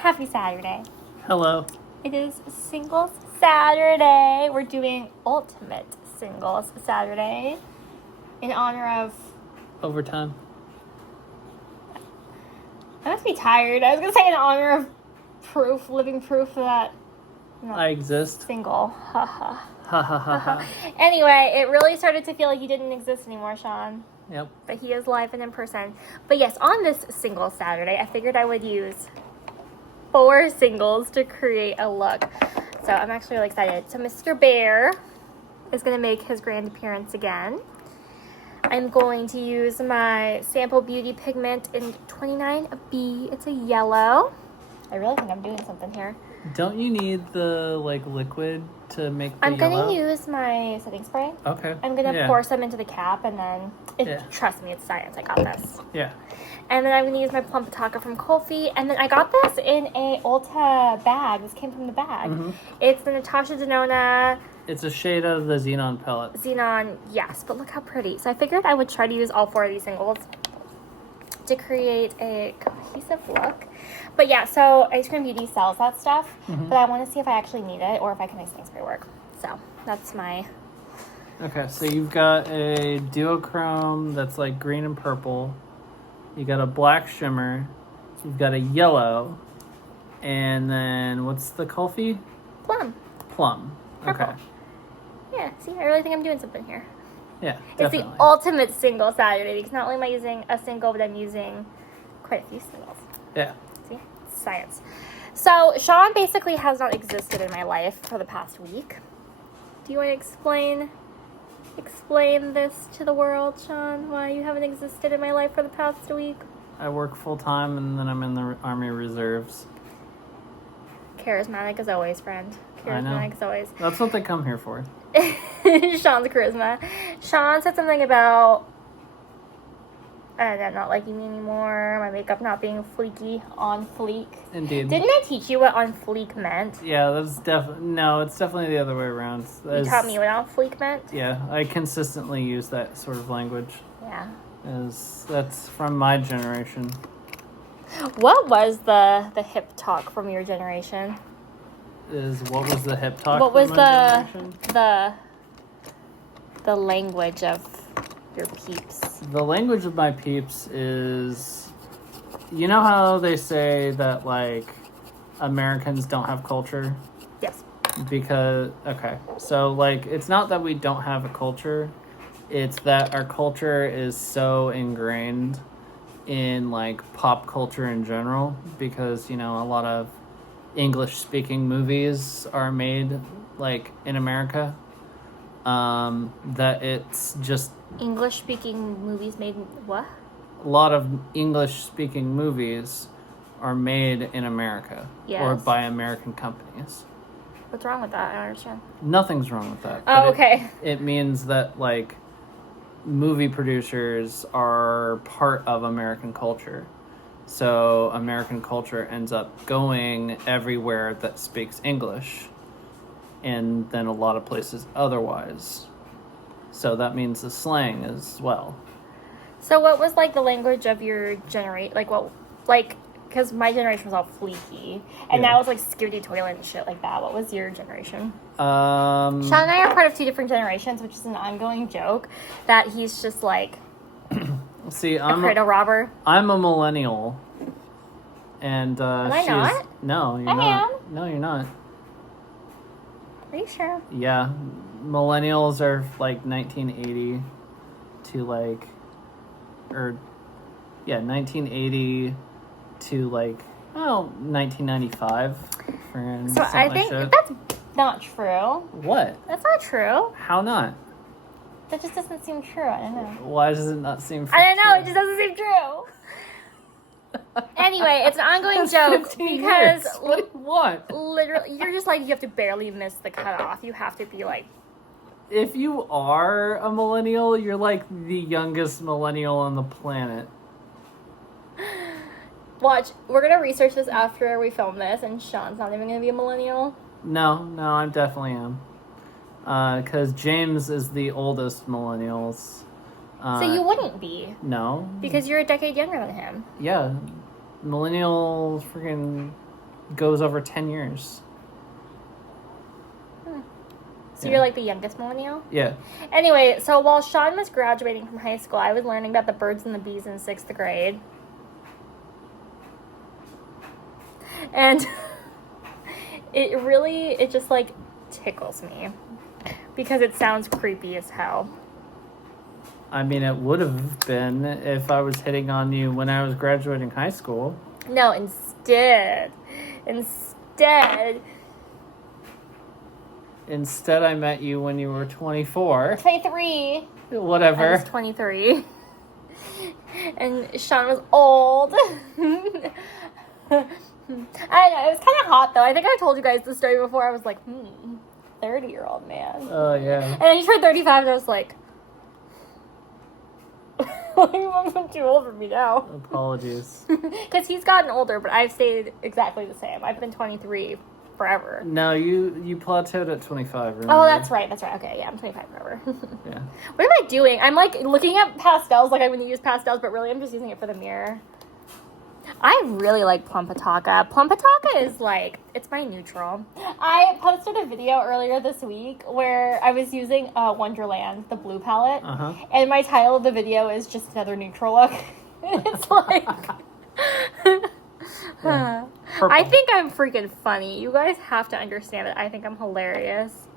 Happy Saturday. Hello. It is Singles Saturday. We're doing Ultimate Singles Saturday in honor of... Overtime. I must be tired. I was going to say in honor of living proof that... I exist. Single. Ha ha. Ha ha ha ha. Anyway, it really started to feel like he didn't exist anymore, Sean. Yep. But he is live and in person. But yes, on this Singles Saturday, I figured I would use 4 singles to create a look. So I'm actually really excited. So Mr. Bear is going to make his grand appearance again. I'm going to use my Sample Beauty pigment in 29B. It's a yellow. I really think I'm doing something here. Don't you need the liquid to make the I'm yellow? going to use my setting spray. Okay. I'm going to pour some into the cap and then, trust me, it's science. I got this. Yeah. And then I'm going to use my Plum Pataka from Kofi. And then I got this in a Ulta bag. This came from the bag. Mm-hmm. It's the Natasha Denona. It's a shade of the Xenon palette. Xenon, yes. But look how pretty. So I figured I would try to use all 4 of these singles to create a cohesive look. But yeah, so Ice Cream Beauty sells that stuff. Mm-hmm. But I want to see if I actually need it or if I can make setting spray work. So that's my... Okay, so you've got a duochrome that's like green and purple. You got a black shimmer. You've got a yellow. And then what's the Kulfi? Plum. Plum. Purple. Okay. Yeah, see, I really think I'm doing something here. Yeah, definitely. It's the ultimate single Saturday because not only am I using a single, but I'm using quite a few singles. Yeah. See? Science. So, Sean basically has not existed in my life for the past week. Do you want to explain this to the world, Sean? Why you haven't existed in my life for the past week? I work full-time and then I'm in the Army Reserves. Charismatic as always, friend. Charismatic as always. That's what they come here for. Sean's charisma. Sean said something about not liking me anymore, my makeup not being fleeky, on fleek. Indeed. Didn't I teach you what on fleek meant? Yeah, that's definitely... No, it's definitely the other way around. You taught me what on fleek meant? Yeah, I consistently use that sort of language. Yeah. That's from my generation. What was the hip talk from your generation? What was the hip talk? What was from my generation? the language of your peeps? The language of my peeps is, you know how they say that Americans don't have culture? Yes. So it's not that we don't have a culture, it's that our culture is so ingrained in pop culture in general because a lot of English speaking movies are made in America, that it's just English speaking movies made what? A lot of English speaking movies are made in America. Yes. Or by American companies. What's wrong with that? I don't understand. Nothing's wrong with that. Oh, okay. It means that movie producers are part of American culture. So American culture ends up going everywhere that speaks English, and then a lot of places otherwise. So that means the slang as well. So what was the language of your generation? Because my generation was all fleeky, and now it's skibidi toilet and shit like that. What was your generation? Sean and I are part of 2 different generations, which is an ongoing joke that he's just See, I'm a cradle robber. I'm a millennial, and am I not? No, you're I not. am. No, you're not. Are you sure? Yeah, millennials are 1980 to 1980 to 1995. So I think that's not true. What? That's not true. How not? That just doesn't seem true. I don't know. Why does it not seem true? I don't know. It just doesn't seem true. Anyway, it's an ongoing joke because what? Literally, you're just you have to barely miss the cutoff. You have to be If you are a millennial, you're the youngest millennial on the planet. Watch, we're gonna research this after we film this, and Sean's not even gonna be a millennial. No, I definitely am. Because James is the oldest millennials. So you wouldn't be. No. Because you're a decade younger than him. Yeah. Millennials freaking goes over 10 years. So you're like the youngest millennial? Yeah. Anyway, so while Sean was graduating from high school, I was learning about the birds and the bees in 6th grade. And it just like tickles me because it sounds creepy as hell. I mean, it would have been if I was hitting on you when I was graduating high school. No, instead, I met you when you were 24. 23. Whatever. I was 23. And Sean was old. I don't know. It was kind of hot, though. I think I told you guys the story before. I was like, 30-year-old man. Oh, yeah. And then he turned 35, and I was like, I'm too old for me now. Apologies. Because he's gotten older, but I've stayed exactly the same. I've been 23 forever. No, you plateaued at 25, remember? Oh, that's right. Okay, yeah, I'm 25 forever. Yeah. What am I doing? I'm like looking at pastels, like I'm going to use pastels, but really I'm just using it for the mirror. I really like Plum Pataka. Plum Pataka is like, it's my neutral. I posted a video earlier this week where I was using Wonderland, the blue palette. Uh-huh. And my title of the video is just another neutral look. It's like... Yeah. I think I'm freaking funny. You guys have to understand that I think I'm hilarious.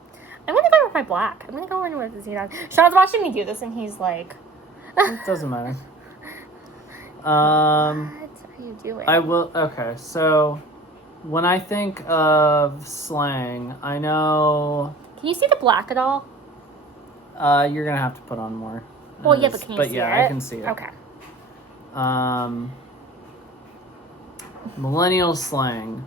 I'm going to go with my black. I'm going to go in with the Xenon. Sean's watching me do this and he's like... It doesn't matter. What are you doing? Okay, so when I think of slang, I know... Can you see the black at all? You're going to have to put on more. Well, yeah, but can you see it? I can see it. Okay. Millennial slang.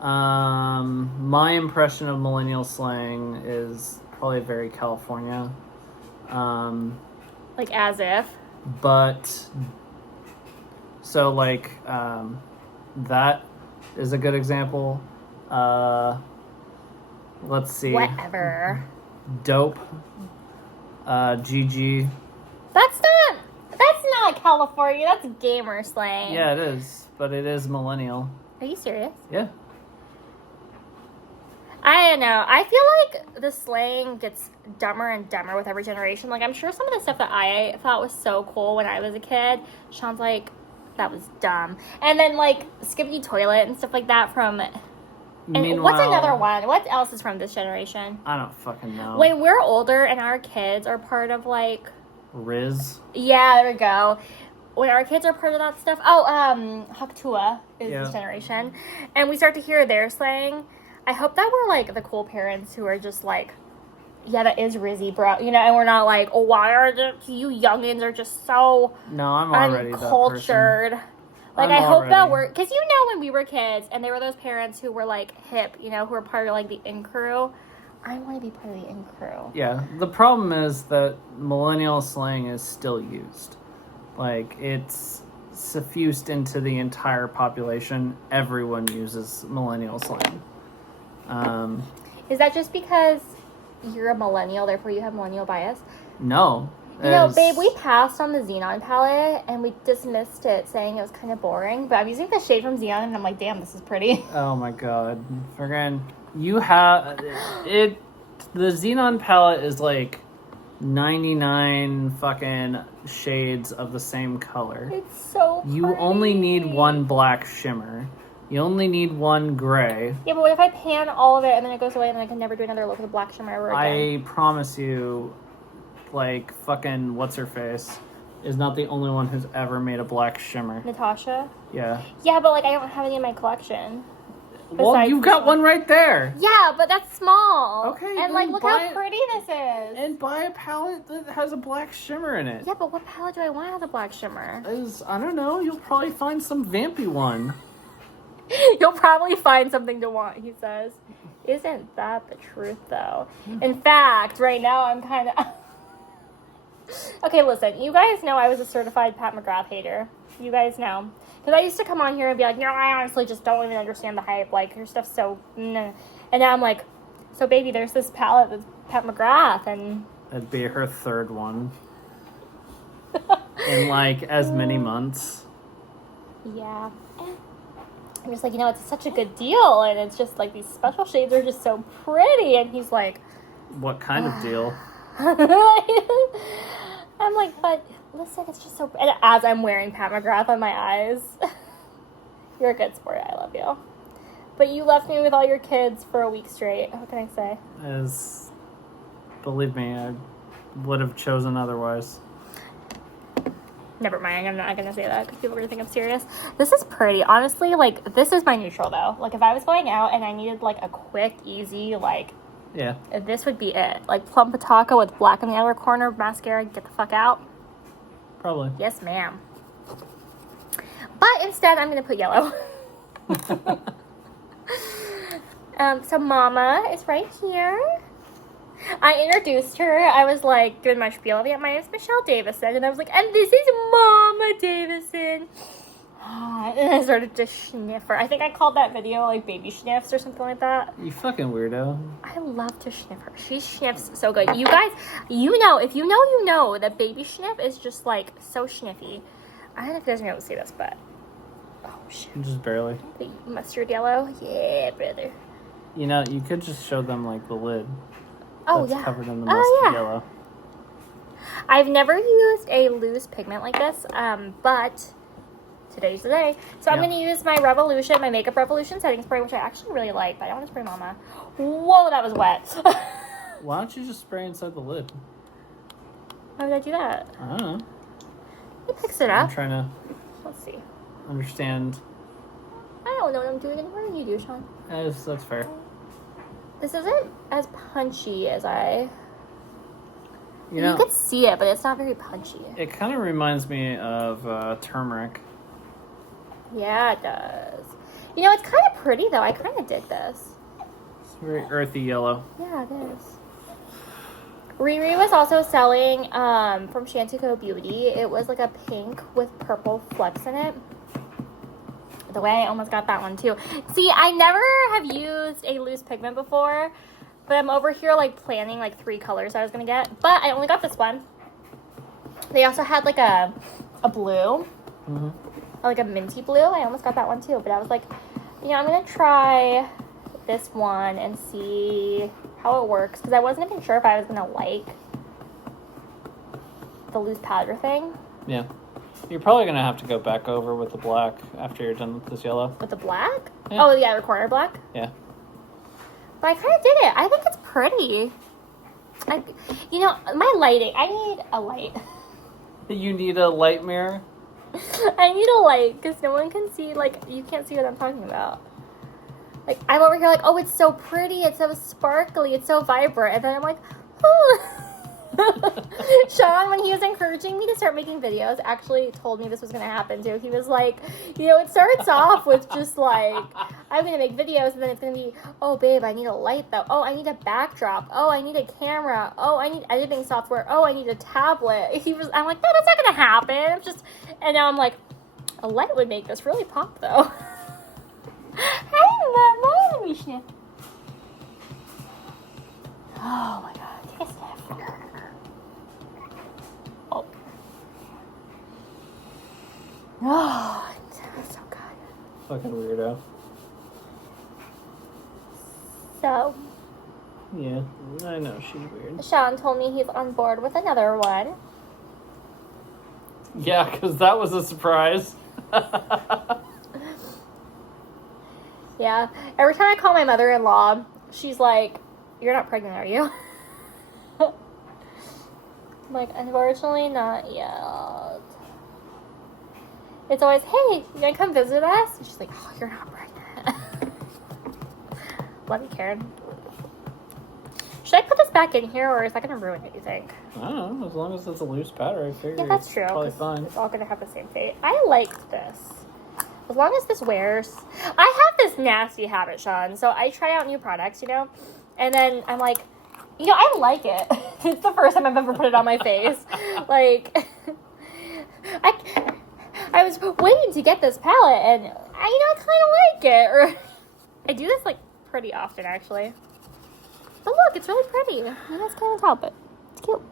My impression of millennial slang is probably very California. Like as if. But so like that is a good example. Let's see. Whatever. Dope. GG. That's not California. That's gamer slang. Yeah, it is, but it is millennial. Are you serious? Yeah. I don't know. I feel like the slang gets dumber and dumber with every generation. Like, I'm sure some of the stuff that I thought was so cool when I was a kid, Sean's like, that was dumb. And then, like, Skippy Toilet and stuff like that from... And what's another one? What else is from this generation? I don't fucking know. When we're older and our kids are part of, like... Riz. Yeah, there we go. When our kids are part of that stuff... Oh, Haktua is this generation. And we start to hear their slang... I hope that we're, like, the cool parents who are just, like, yeah, that is Rizzy, bro. You know, and we're not like, oh, why are you youngins are just so I'm already uncultured. Like, I hope that we're... Because, you know, when we were kids, and there were those parents who were, like, hip, you know, who were part of, like, the in-crew. I want to be part of the in-crew. Yeah, the problem is that millennial slang is still used. Like, it's suffused into the entire population. Everyone uses millennial slang. Is that just because you're a millennial, therefore you have millennial bias? No. You know, babe, we passed on the Xenon palette and we dismissed it, saying it was kind of boring. But I'm using the shade from Xenon and I'm like, damn, this is pretty. Oh my god. Friggin', you have it. The Xenon palette is like 99 fucking shades of the same color. It's so pretty. You only need one black shimmer. You only need one gray. Yeah, but what if I pan all of it and then it goes away and then I can never do another look with a black shimmer ever again? I promise you, like, fucking what's-her-face is not the only one who's ever made a black shimmer. Natasha? Yeah. Yeah, but, like, I don't have any in my collection. Well, you've got one right there. Yeah, but that's small. Okay. And, like, look how pretty this is. And buy a palette that has a black shimmer in it. Yeah, but what palette do I want to have a black shimmer? I don't know. You'll probably find some vampy one. You'll probably find something to want, he says. Isn't that the truth, though? In fact, right now I'm kind of... Okay, listen. You guys know I was a certified Pat McGrath hater. You guys know. Because I used to come on here and be like, no, I honestly just don't even understand the hype. Like, your stuff's so... And now I'm like, so baby, there's this palette that's Pat McGrath, and... That'd be her third one. In, like, as many months. Yeah. I'm just like, you know, it's such a good deal, and it's just like these special shades are just so pretty. And he's like, what kind of deal? I'm like, but listen, it's just so. And as I'm wearing Pat McGrath on my eyes, you're a good sport. I love you, but you left me with all your kids for a week straight. What can I say? Believe me, I would have chosen otherwise. Never mind, I'm not gonna say that because people are gonna think I'm serious. This is pretty. Honestly, like, this is my neutral, though. Like, if I was going out and I needed, like, a quick, easy, like, yeah, this would be it. Like, Plum Pataka with black in the outer corner, mascara, get the fuck out. Probably. Yes, ma'am. But instead, I'm gonna put yellow. So Mama is right here. I introduced her. I was like, giving my spiel. Yeah, my name is Michelle Davison. And I was like, and this is Mama Davison. And I started to sniff her. I think I called that video like baby sniffs or something like that. You fucking weirdo. I love to sniff her. She sniffs so good. You guys, you know, if you know, you know that baby sniff is just like so sniffy. I don't know if you guys are able to see this, but oh shit. Just barely. The mustard yellow. Yeah, brother. You know, you could just show them like the lid. Oh, That's yeah. covered in the mustard yellow. I've never used a loose pigment like this, but today's the day. So I'm going to use my Revolution, my Makeup Revolution setting spray, which I actually really like, but I don't want to spray Mama. Whoa, that was wet. Why don't you just spray inside the lid? Why would I do that? I don't know. It picks it up. I'm trying to Let's see. understand. I don't know what I'm doing anymore. You do, Sean. That's fair. This isn't as punchy as I... You know, could see it, but it's not very punchy. it kind of reminds me of turmeric. Yeah, it does. You know, it's kind of pretty, though. I kind of dig this. It's very earthy yellow. Yeah, it is. Riri was also selling from Chantico Beauty. It was like a pink with purple flecks in it. The way I almost got that one too. See, I never have used a loose pigment before, but I'm over here like planning like 3 colors I was gonna get, but I only got this one. They also had like a blue, like a minty blue. I almost got that one too, but I was like, you know, I'm gonna try this one and see how it works, because I wasn't even sure if I was gonna like the loose powder thing. Yeah. You're probably going to have to go back over with the black after you're done with this yellow. With the black? Yeah. Oh, the outer corner black? Yeah. But I kind of dig it. I think it's pretty. Like, you know, my lighting, I need a light. You need a light mirror? I need a light, because no one can see, like, you can't see what I'm talking about. Like, I'm over here like, oh, it's so pretty, it's so sparkly, it's so vibrant. And then I'm like, oh. Sean, when he was encouraging me to start making videos, actually told me this was going to happen too. He was like, you know, it starts off with just like, I'm going to make videos, and then it's going to be, oh, babe, I need a light though. Oh, I need a backdrop. Oh, I need a camera. Oh, I need editing software. Oh, I need a tablet. I'm like, no, that's not going to happen. And now I'm like, a light would make this really pop though. Oh my god, take a sniff. Oh, it's so good. Fucking weirdo. So, Yeah, I know, she's weird. Sean told me he's on board with another one. Yeah, because that was a surprise. Yeah. Every time I call my mother-in-law, she's like, you're not pregnant, are you? I'm like, unfortunately, not yet. It's always, hey, you gonna come visit us? And she's like, oh, you're not pregnant. Love you, Karen. Should I put this back in here, or is that gonna ruin it, you think? I don't know, as long as it's a loose powder, I figure Yeah, that's it's true. probably 'Cause fine. it's all gonna have the same fate. I like this. As long as this wears. I have this nasty habit, Sean. So I try out new products, you know, and then I'm like, you know, I like it. It's the first time I've ever put it on my face. Like, I was waiting to get this palette, and I kind of like it. Or I do this like pretty often, actually. But look, it's really pretty. You guys can't help it. It's cute.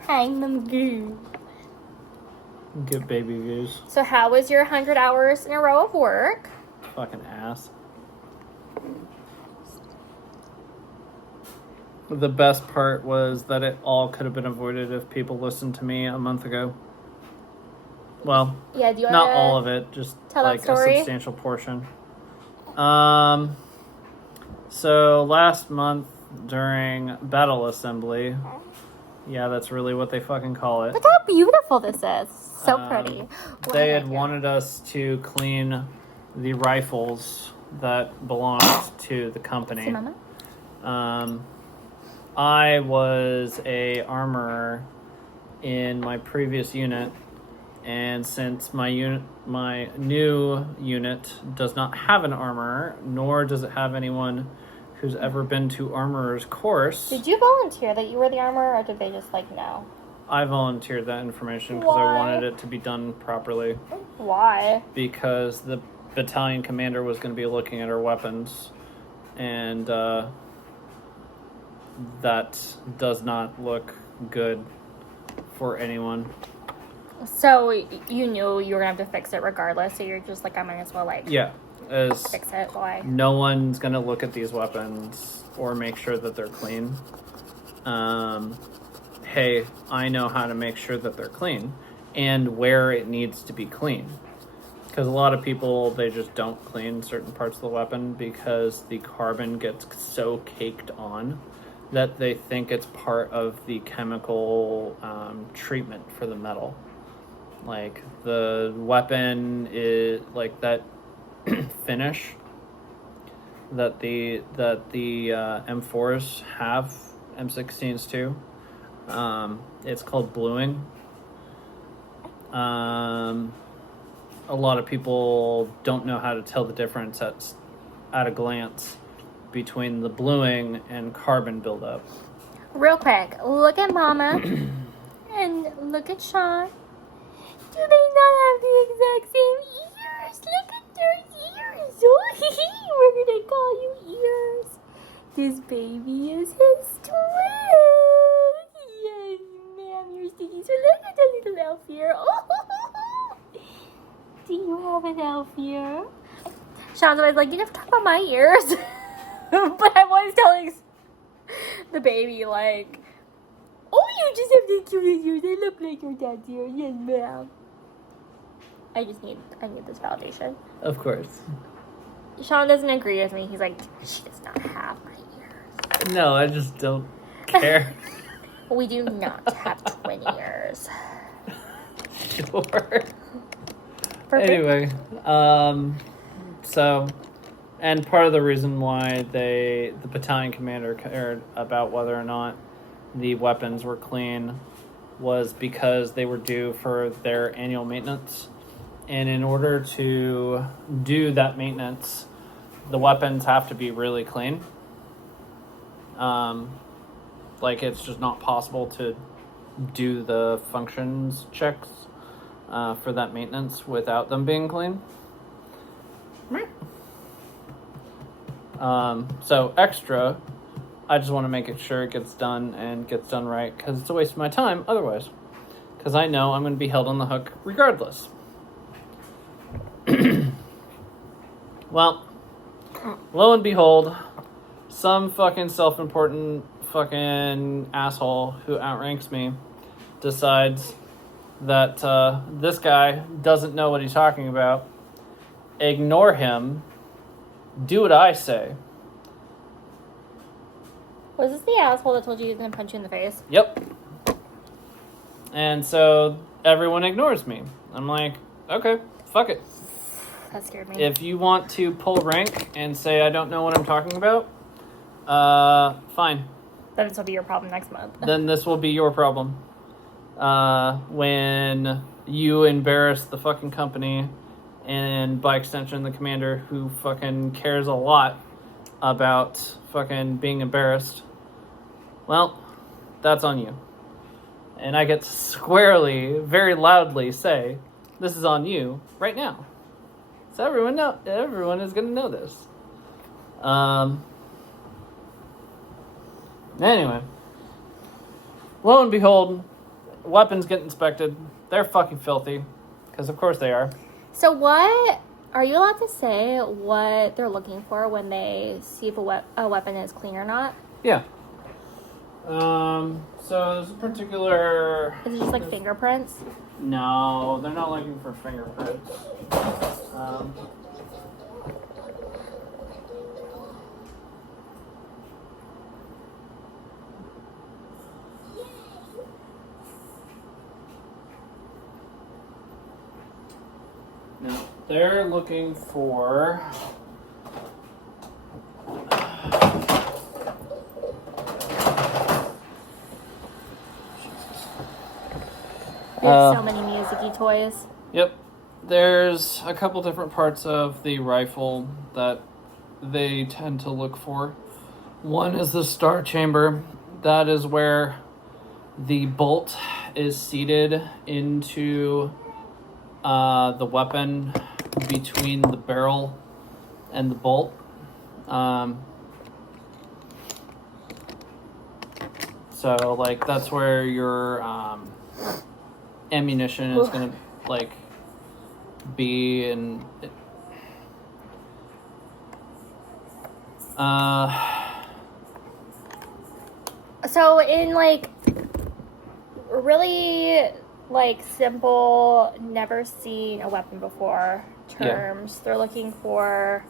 Hang them goo. Get baby views. So how was your 100 hours in a row of work? Fucking ass. The best part was that it all could have been avoided if people listened to me a month ago. Well, Yeah, do you not wanna all of it, just tell that like a story? substantial portion. So last month during battle assembly, yeah, that's really what they fucking call it. Look how beautiful this is. So pretty. Go They ahead, had yeah. wanted us to clean the rifles that belonged to the company. See, Mama? I was a armorer in my previous unit, and since my new unit does not have an armorer, nor does it have anyone who's ever been to armorer's course, Did you volunteer that you were the armorer, or did they just like no? I volunteered that information because I Why? wanted it to be done properly. Why? Because the battalion commander was going to be looking at our weapons, and that does not look good for anyone. So you knew you were gonna have to fix it regardless, so you're just like, I might as well like Yeah, as fix it. Why? no one's going to look at these weapons or make sure that they're clean. Hey, I know how to make sure that they're clean and where it needs to be clean. Because a lot of people, they just don't clean certain parts of the weapon because the carbon gets so caked on that they think it's part of the chemical treatment for the metal. Like, the weapon is, like, that finish that the M4s have, M16s too. It's called bluing. A lot of people don't know how to tell the difference at a glance between the bluing and carbon buildup. Real quick, look at Mama and look at Sean. Do they not have the exact same ears? Look at their ears. We're gonna call you ears. This baby is his twin. Yes, ma'am, you're sticky. So look at the little elf here. Oh, do you have an elf ear? Sean's always like, you never talk about my ears. But I'm always telling the baby, like, oh, you just have the cutest ears. They look like your dad's ears. Yes, ma'am. I need this validation. Of course. Sean doesn't agree with me. He's like, she does not have my ears. No, I just don't care. We do not have twin ears. Sure. Perfect. Anyway, so, and part of the reason why the battalion commander cared about whether or not the weapons were clean was because they were due for their annual maintenance. And in order to do that maintenance, the weapons have to be really clean. Like, it's just not possible to do the functions checks for that maintenance without them being clean. So extra, I just want to make sure it gets done and gets done right, because it's a waste of my time otherwise. Because I know I'm going to be held on the hook regardless. Well, lo and behold, some fucking self-important fucking asshole who outranks me decides that this guy doesn't know what he's talking about. Ignore him. Do what I say. Was this the asshole that told you he was going to punch you in the face? Yep. And so everyone ignores me. I'm like, okay, fuck it. That scared me. If you want to pull rank and say I don't know what I'm talking about, fine. Then this will be your problem next month. Then this will be your problem. When you embarrass the fucking company, and by extension the commander, who fucking cares a lot about fucking being embarrassed, well, that's on you. And I get to squarely, very loudly say, this is on you right now. So everyone is going to know this. Anyway, lo and behold, weapons get inspected. they're fucking filthy. Because of course they are. So what are you allowed to say what they're looking for when they see if a weapon is clean or not? Yeah. So there's a particular... Is it just like fingerprints? No, they're not looking for fingerprints. No, they're looking for... They have so many music-y toys. Yep. There's a couple different parts of the rifle that they tend to look for. One is the star chamber. That is where the bolt is seated into the weapon between the barrel and the bolt. So, like, that's where your ammunition is going to, like, be, and so in, like, really, like, simple, never seen a weapon before terms, they're looking for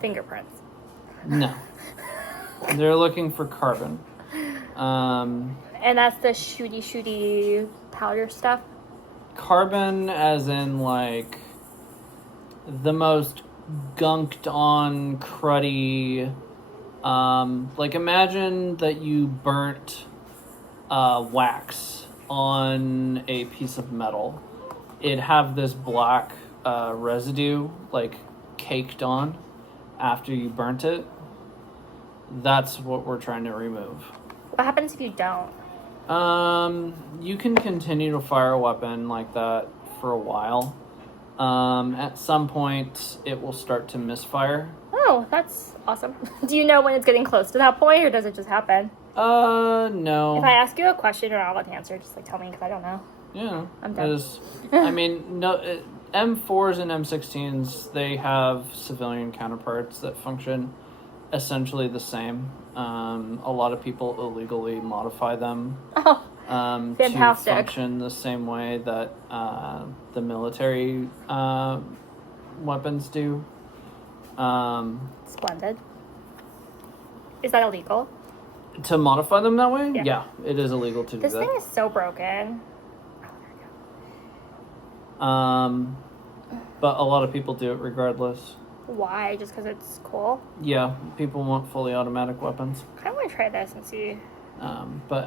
fingerprints. No. They're looking for carbon. And that's the shooty powder stuff? Carbon as in, like, the most gunked on, cruddy, like, imagine that you burnt wax on a piece of metal. It'd have this black residue, like, caked on after you burnt it. That's what we're trying to remove. What happens if you don't? You can continue to fire a weapon like that for a while. At some point, it will start to misfire. Oh, that's awesome. Do you know when it's getting close to that point, or does it just happen? No. If I ask you a question or I'll answer, just, like, tell me, because I don't know. Yeah. I'm done. I mean, no, M4s and M16s, they have civilian counterparts that function essentially the same. A lot of people illegally modify them Oh, to fantastic. function the same way that the military weapons do. Splendid. Is that illegal? To modify them that way? Yeah. Yeah, it is illegal to do This that. thing is so broken. But a lot of people do it regardless. Why? Just because it's cool? Yeah, people want fully automatic weapons. I kind of want to try this and see. But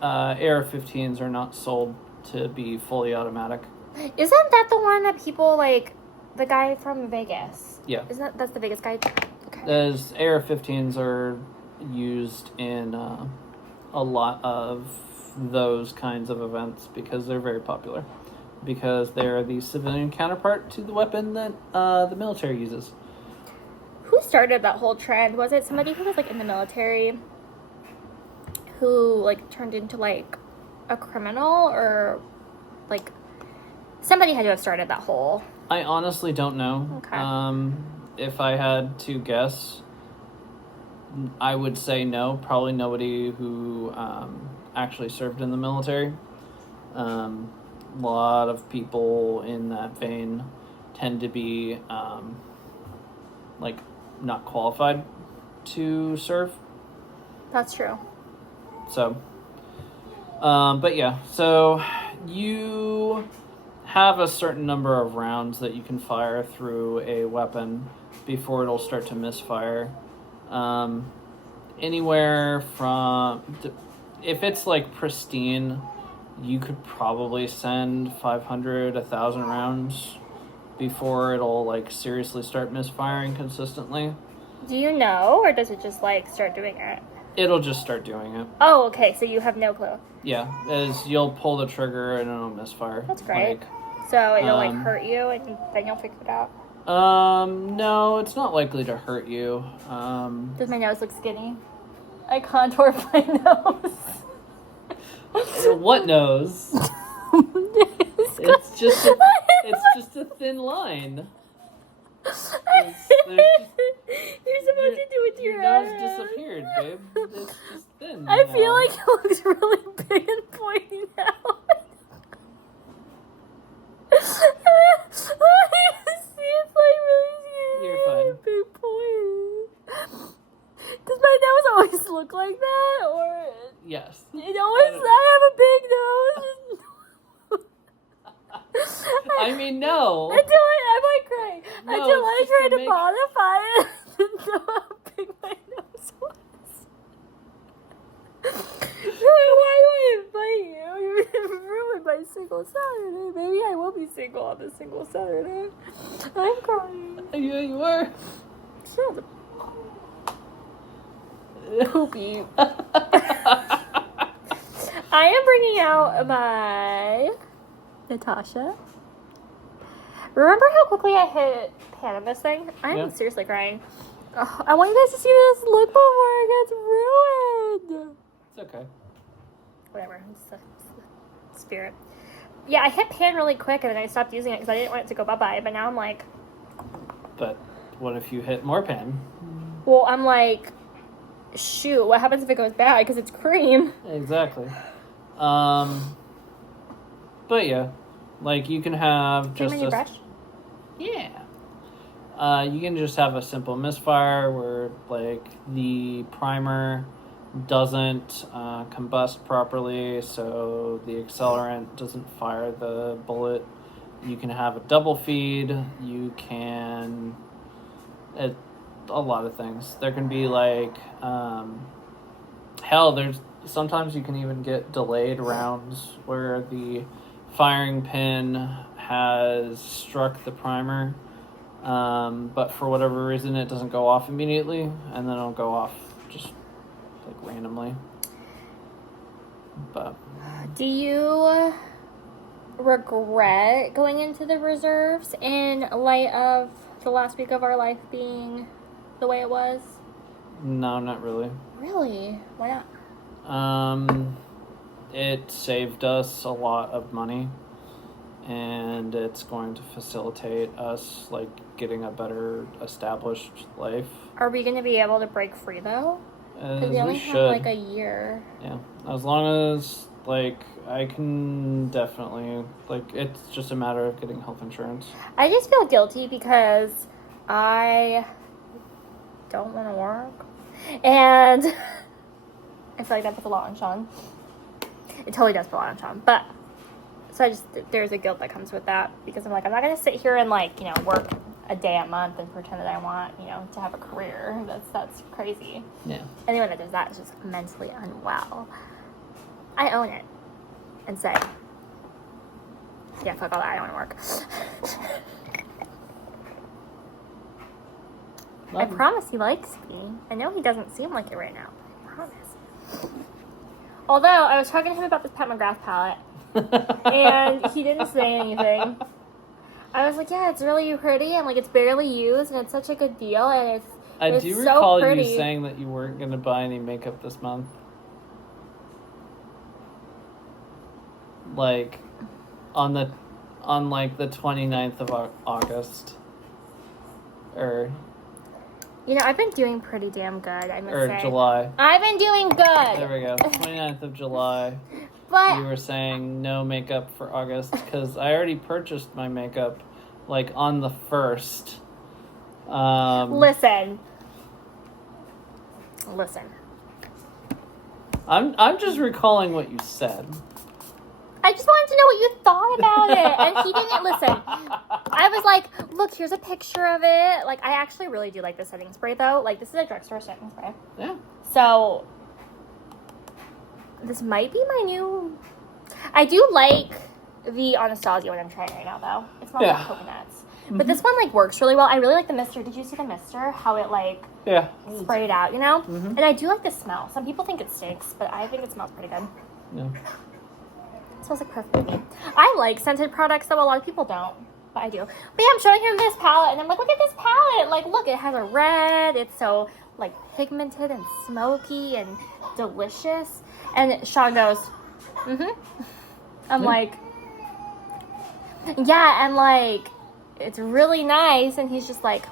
AR-15s are not sold to be fully automatic. Isn't that the one that people, like, the guy from Vegas? Yeah. That's the Vegas guy? Okay. As AR-15s are used in a lot of those kinds of events because they're very popular. Because they're the civilian counterpart to the weapon that the military uses. Who started that whole trend? Was it somebody who was, like, in the military who, like, turned into, like, a criminal? Or, like, somebody had to have started that whole... I honestly don't know. Okay. If I had to guess, I would say no. Probably nobody who actually served in the military. A lot of people in that vein tend to be like not qualified to serve. That's true. So, but yeah, so you have a certain number of rounds that you can fire through a weapon before it'll start to misfire. Anywhere from, if it's like pristine, you could probably send 500, 1,000 rounds before it'll like seriously start misfiring consistently. Do you know, or does it just, like, start doing it? It'll just start doing it. Oh, okay, so you have no clue. Yeah, as you'll pull the trigger and it'll misfire. That's great. Like, So it'll, like, hurt you, and then you'll figure it out. No, it's not likely to hurt you. Does my nose look skinny? I contoured my nose. What nose? It's just a thin line. You're supposed to do it to your nose eyes. disappeared, babe. It's just thin. I now. feel like it looks really big and pointy now. It's like really You're fine. big point. Does my nose always look like that, or Yes. it always? I have a big nose. I mean, no. Until I might cry. No, Until I it's just try to to make- modify it to know how big my nose was. Why do I invite you? You ruined my single Saturday. Maybe I will be single on this single Saturday. I'm crying. Yeah, you are. Shut up. Poopy. I am bringing out my Natasha. Remember how quickly I hit pan on this thing? I'm Yeah. seriously crying. Oh, I want you guys to see this look before it gets ruined. It's okay. Whatever. It's the spirit. Yeah, I hit pan really quick and then I stopped using it because I didn't want it to go bye-bye. But now I'm like, But what if you hit more pan? well, I'm like, shoot, what happens if it goes bad? Because it's cream. Exactly. But yeah, like you can have Do you just have a new a brush? yeah. You can just have a simple misfire where like the primer doesn't combust properly, so the accelerant doesn't fire the bullet. You can have a double feed. You can a lot of things. There can be like hell. There's sometimes you can even get delayed rounds where the firing pin has struck the primer, but for whatever reason it doesn't go off immediately, and then it'll go off just like randomly. But Do you regret going into the reserves in light of the last week of our life being the way it was? no, not really. Really? Why not? It saved us a lot of money, and it's going to facilitate us like getting a better established life. Are we going to be able to break free though? Because we only We have should. like a year. Yeah, as long as like I can definitely like it's just a matter of getting health insurance. I just feel guilty because I don't want to work. And I feel like that puts a lot on Sean. It totally does put a lot on Sean. But, so I just, there's a guilt that comes with that. Because I'm like, I'm not going to sit here and like, work a day a month and pretend that I want, to have a career. That's crazy. Yeah. Anyone that does that is just mentally unwell. I own it. And say, yeah, fuck all that. I don't want to work. I promise he likes me. I know he doesn't seem like it right now. I promise. Although, I was talking to him about this Pat McGrath palette, and he didn't say anything. I was like, yeah, it's really pretty, and like it's barely used, and it's such a good deal, and I it's do so recall pretty. you saying that you weren't going to buy any makeup this month. Like, on like the 29th of August. Or I've been doing pretty damn good, I must say. July. I've been doing good! There we go. 29th of July. But You were saying no makeup for August because I already purchased my makeup like on the 1st. listen. I'm just recalling what you said. I just wanted to know what you thought about it. And he didn't listen. I was like, look, here's a picture of it. Like, I actually really do like the setting spray, though. Like, this is a drugstore setting spray. Yeah. So, this might be my new... I do like the Anastasia one I'm trying right now, though. It smells like coconuts. But this one, like, works really well. I really like the mister. Did you see the mister? How it, like, sprayed out, Mm-hmm. And I do like the smell. Some people think it stinks, but I think it smells pretty good. Yeah. It smells like perfume. I like scented products, though. A lot of people don't. But I do. But yeah, I'm showing him this palette, and I'm like, look at this palette. Like, look, it has a red. It's so, like, pigmented and smoky and delicious. And Sean goes, mm-hmm. I'm like, Yeah, and like, it's really nice, and he's just like,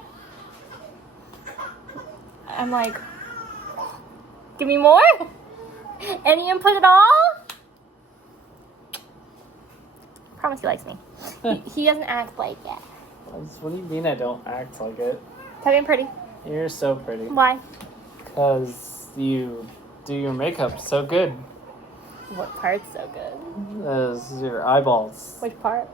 I'm like, give me more? Any input at all? Promise he likes me. He doesn't act like it. What do you mean I don't act like it? Tell me I'm pretty. You're so pretty. Why? Because you do your makeup so good. What part's so good? As your eyeballs. Which part?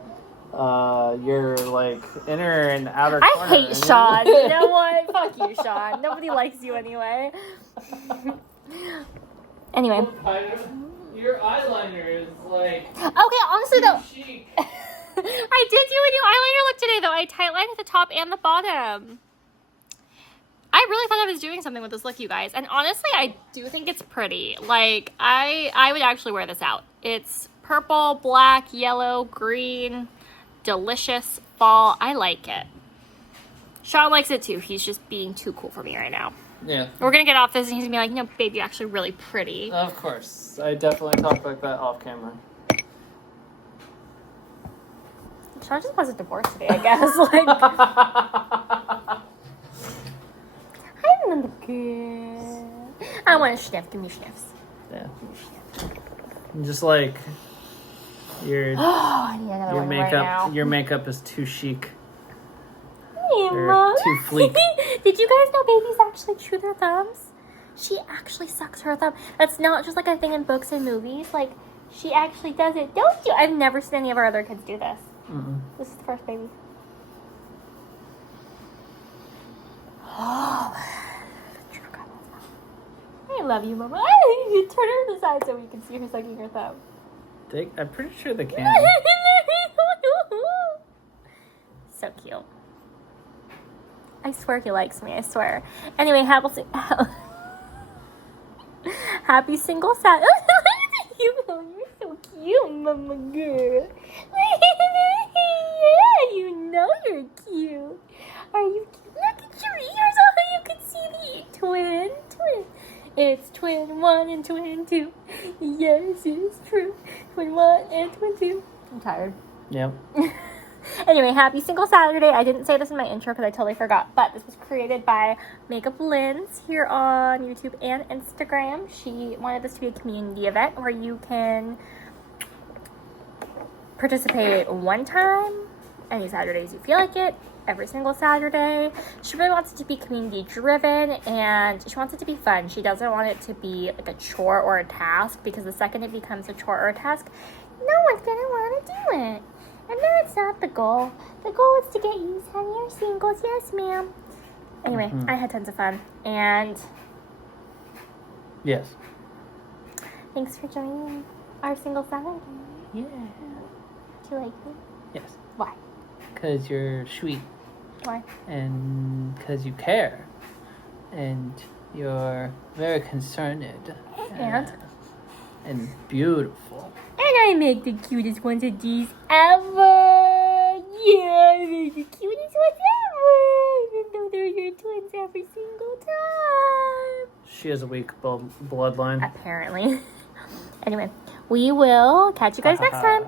Your like inner and outer I corner. hate Sean. You know what? Fuck you, Sean. Nobody likes you anyway. Anyway. Your eyeliner is like Okay, honestly though. chic. I did do a new eyeliner look today though. I tightlined at the top and the bottom. I really thought I was doing something with this look, you guys. And honestly, I do think it's pretty. Like, I would actually wear this out. It's purple, black, yellow, green, delicious fall. I like it. Sean likes it too. He's just being too cool for me right now. Yeah. We're going to get off this and he's going to be like, no, babe, you're actually really pretty. Of course. I definitely talk like that off camera. Sean just wants a divorce today, I guess. Like, I'm the girl. I want a sniff. Give me sniffs. Yeah. Just like your I need another one makeup. right now. Your makeup is too chic. Hey, Or Mom. too fleek. Did you guys know babies actually chew their thumbs? She actually sucks her thumb. That's not just like a thing in books and movies. Like, she actually does it. Don't you? I've never seen any of our other kids do this. Mm-mm. This is the first baby. Oh. I love you, Mama. You turn her to the side so we can see her sucking her thumb. I'm pretty sure they can. So cute. I swear he likes me. I swear. Anyway, happy single Saturday. You're so cute, Mama girl. Yeah, you know you're cute. Are you cute? Look at your ears. Oh, you can see the twin. It's twin 1 and twin 2. Yes, it's true. Twin 1 and twin 2. I'm tired. Yep. Anyway, happy single Saturday. I didn't say this in my intro because I totally forgot, but this was created by Makeup Lens here on YouTube and Instagram. She wanted this to be a community event where you can participate one time, any Saturdays you feel like it, every single Saturday. She really wants it to be community driven and she wants it to be fun. She doesn't want it to be like a chore or a task, because the second it becomes a chore or a task, no one's gonna want to do it. And that's not the goal. The goal is to get you 10-year singles. Yes, ma'am. Anyway, I had tons of fun. And Yes. thanks for joining our single Saturday. Yeah. Do you like me? Yes. Why? Because you're sweet. Why? And because you care. And you're very concerned. And beautiful. And I make the cutest ones of these ever. Yeah, I make the cutest ones ever. Even though they're your twins every single time. She has a weak bloodline. Apparently. Anyway, we will catch you guys next time.